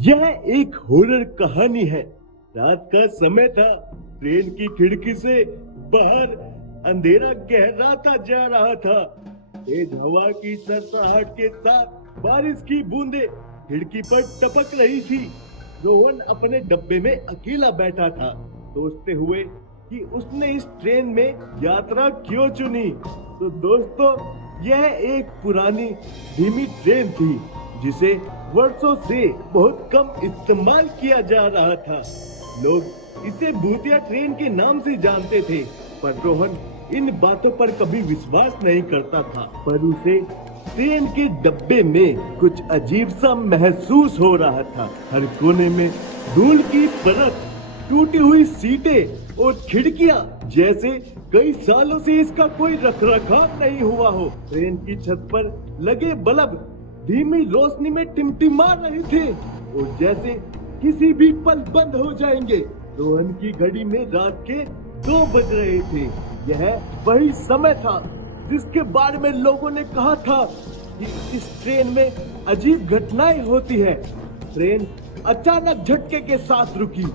यह एक हॉरर कहानी है। रात का समय था। ट्रेन की खिड़की से बाहर अंधेरा गहराता जा रहा था। तेज हवा की सरसराहट के साथ बारिश की बूंदें खिड़की पर टपक रही थी। रोहन अपने डब्बे में अकेला बैठा था, सोचते हुए कि उसने इस ट्रेन में यात्रा क्यों चुनी। तो दोस्तों, यह एक पुरानी धीमी ट्रेन थी जिसे वर्षों से बहुत कम इस्तेमाल किया जा रहा था। लोग इसे भूतिया ट्रेन के नाम से जानते थे, पर रोहन इन बातों पर कभी विश्वास नहीं करता था। पर उसे ट्रेन के डब्बे में कुछ अजीब सा महसूस हो रहा था। हर कोने में धूल की परत, टूटी हुई सीटें और खिड़कियां, जैसे कई सालों से इसका कोई रखरखाव नहीं हुआ हो। ट्रेन की छत पर लगे बल्ब धीमी रोशनी में टिमटिमा रहे थे और जैसे किसी भी पल बंद हो जाएंगे। रोहन की घड़ी में रात के 2 बज रहे थे। यह वही समय था जिसके बारे में लोगों ने कहा था कि इस ट्रेन में अजीब घटनाएं होती है। ट्रेन अचानक झटके के साथ रुकी।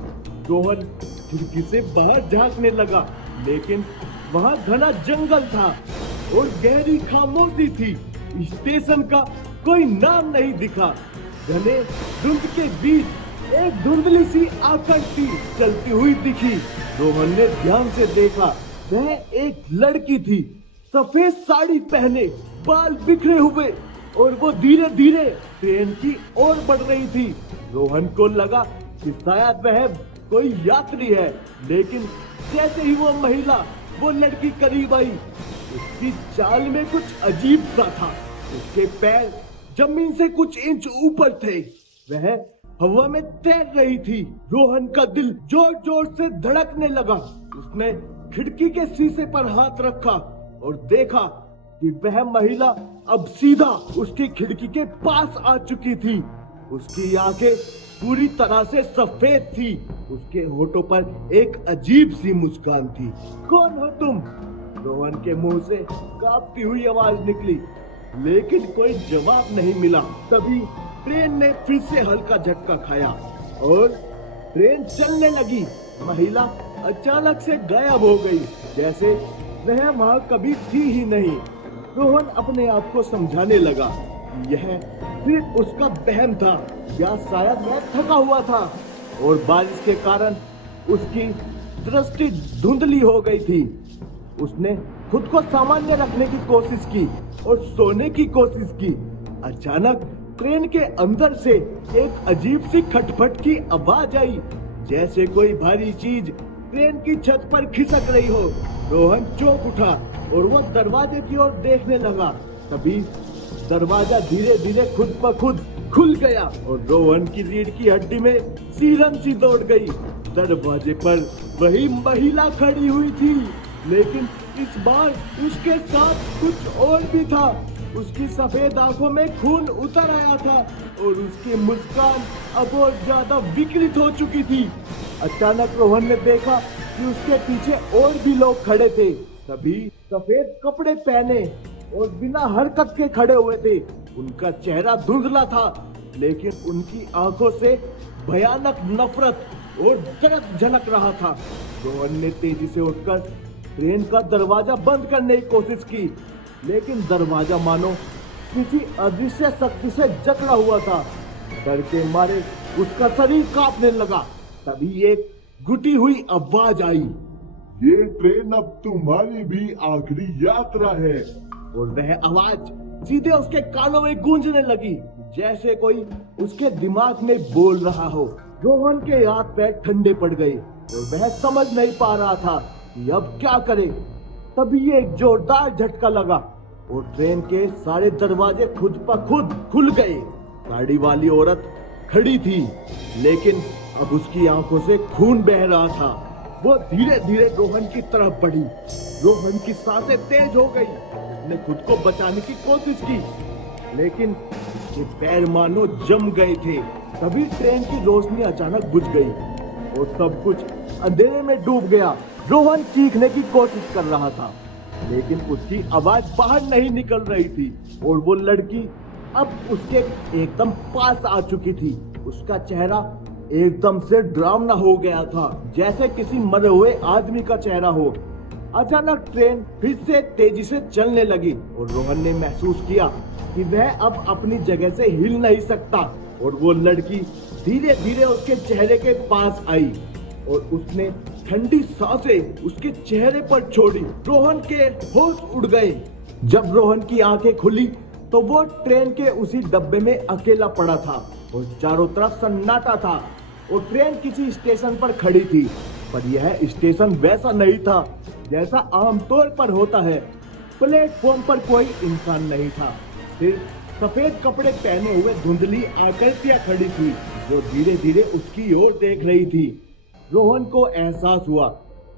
रोहन खिड़की से बाहर झांकने लगा, लेकिन वहां घना जंगल था और गहरी खामोशी थी। स्टेशन का कोई नाम नहीं दिखा। घने धुंध के बीच एक धुंधली सी आकृति चलती हुई दिखी। रोहन ने ध्यान से देखा। वह एक लड़की थी, सफेद साड़ी पहने, बाल बिखरे हुए, और वो धीरे धीरे ट्रेन की ओर बढ़ रही थी। रोहन को लगा कि शायद वह कोई यात्री है, लेकिन जैसे ही वो महिला, वो लड़की करीब आई, उसकी चाल में कुछ अजीब सा था। उसके पैर जमीन से कुछ इंच ऊपर थे। वह हवा में तैर रही थी। रोहन का दिल जोर जोर से धड़कने लगा। उसने खिड़की के शीशे पर हाथ रखा और देखा कि वह महिला अब सीधा उसकी खिड़की के पास आ चुकी थी। उसकी आंखें पूरी तरह से सफेद थी। उसके होठों पर एक अजीब सी मुस्कान थी। कौन हो तुम? रोहन के मुंह से कांपती हुई आवाज निकली, लेकिन कोई जवाब नहीं मिला। तभी ट्रेन ने फिर से हल्का झटका खाया और ट्रेन चलने लगी। महिला अचानक से गायब हो गई, जैसे वह वहां कभी थी ही नहीं। रोहन अपने आप को समझाने लगा कि यह सिर्फ उसका वहम था, या शायद वह थका हुआ था और बारिश के कारण उसकी दृष्टि धुंधली हो गई थी। उसने खुद को सामान्य रखने की कोशिश की और सोने की कोशिश की। अचानक ट्रेन के अंदर से एक अजीब सी खटपट की आवाज आई, जैसे कोई भारी चीज ट्रेन की छत पर खिसक रही हो। रोहन चौंक उठा और वो दरवाजे की ओर देखने लगा। तभी दरवाजा धीरे धीरे खुद ब खुद खुल गया और रोहन की रीढ़ की हड्डी में सीरन सी दौड़ गई। दरवाजे पर वही महिला खड़ी हुई थी, लेकिन इस बार उसके साथ कुछ और भी था। उसकी सफेद आंखों में खून उतर आया था और उसकी मुस्कान अब और ज्यादा विकृत हो चुकी थी। अचानक रोहन ने देखा कि उसके पीछे और भी लोग खड़े थे। सभी सफेद कपड़े पहने और बिना हरकत के खड़े हुए थे। उनका चेहरा धुंधला था, लेकिन उनकी आंखों से भयानक नफरत और दर्द झलक रहा था। रोहन ने तेजी से उठकर ट्रेन का दरवाजा बंद करने की कोशिश की, लेकिन दरवाजा मानो किसी अदृश्य शक्ति से जकड़ा हुआ था। डर के मारे उसका शरीर कांपने लगा। तभी एक घुटी हुई आवाज आई, ये ट्रेन अब तुम्हारी भी आखिरी यात्रा है। और वह आवाज सीधे उसके कानों में गूंजने लगी, जैसे कोई उसके दिमाग में बोल रहा हो। रोहन के हाथ पैर ठंडे पड़ गए और वह समझ नहीं पा रहा था कि अब क्या करे। तभी एक जोरदार झटका लगा और ट्रेन के सारे दरवाजे खुद ब खुद खुल गए। गाड़ी वाली औरत खड़ी थी, लेकिन अब उसकी आंखों से खून बह रहा था। वो धीरे धीरे रोहन की तरफ बढ़ी। रोहन की सांसें तेज हो गई। उसने खुद को बचाने की कोशिश की, लेकिन उसके पैर मानो जम गए थे। तभी ट्रेन की रोशनी अचानक बुझ गई और सब कुछ अंधेरे में डूब गया। रोहन चीखने की कोशिश कर रहा था, लेकिन उसकी आवाज बाहर नहीं निकल रही थी और वो लड़की अब उसके एकदम पास आ चुकी थी। उसका चेहरा एकदम से डरावना हो गया था, जैसे किसी मरे हुए आदमी का चेहरा हो। अचानक ट्रेन फिर से तेजी से चलने लगी और रोहन ने महसूस किया कि वह अब अपनी जगह से हिल नहीं सकता। और वो लड़की धीरे धीरे उसके चेहरे के पास आई और उसने ठंडी सांसें उसके चेहरे पर छोड़ी। रोहन के होश उड़ गए। जब रोहन की आंखें खुली तो वो ट्रेन के उसी डब्बे में अकेला पड़ा था और चारों तरफ सन्नाटा था और ट्रेन किसी स्टेशन पर खड़ी थी, पर यह स्टेशन वैसा नहीं था जैसा आमतौर पर होता है। प्लेटफॉर्म पर कोई इंसान नहीं था, सिर्फ सफेद कपड़े पहने हुए धुंधली आकृतियां खड़ी थी जो धीरे धीरे उसकी ओर देख रही थी। रोहन को एहसास हुआ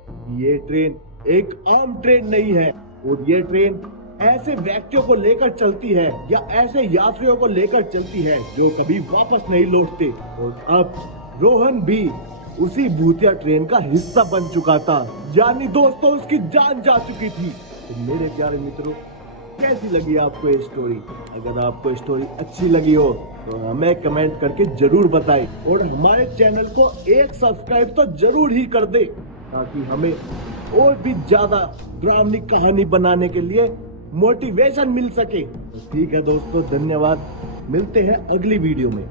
कि ये ट्रेन एक आम ट्रेन नहीं है और ये ट्रेन ऐसे व्यक्तियों को लेकर चलती है या ऐसे यात्रियों को लेकर चलती है जो कभी वापस नहीं लौटते। और अब रोहन भी उसी भूतिया ट्रेन का हिस्सा बन चुका था, यानी दोस्तों उसकी जान जा चुकी थी। तो मेरे प्यारे मित्रों, कैसी लगी आपको ये स्टोरी? अगर आपको स्टोरी अच्छी लगी हो तो हमें कमेंट करके जरूर बताएं और हमारे चैनल को एक सब्सक्राइब तो जरूर ही कर दे ताकि हमें और भी ज्यादा ड्रामनी कहानी बनाने के लिए मोटिवेशन मिल सके। तो ठीक है दोस्तों, धन्यवाद। मिलते हैं अगली वीडियो में।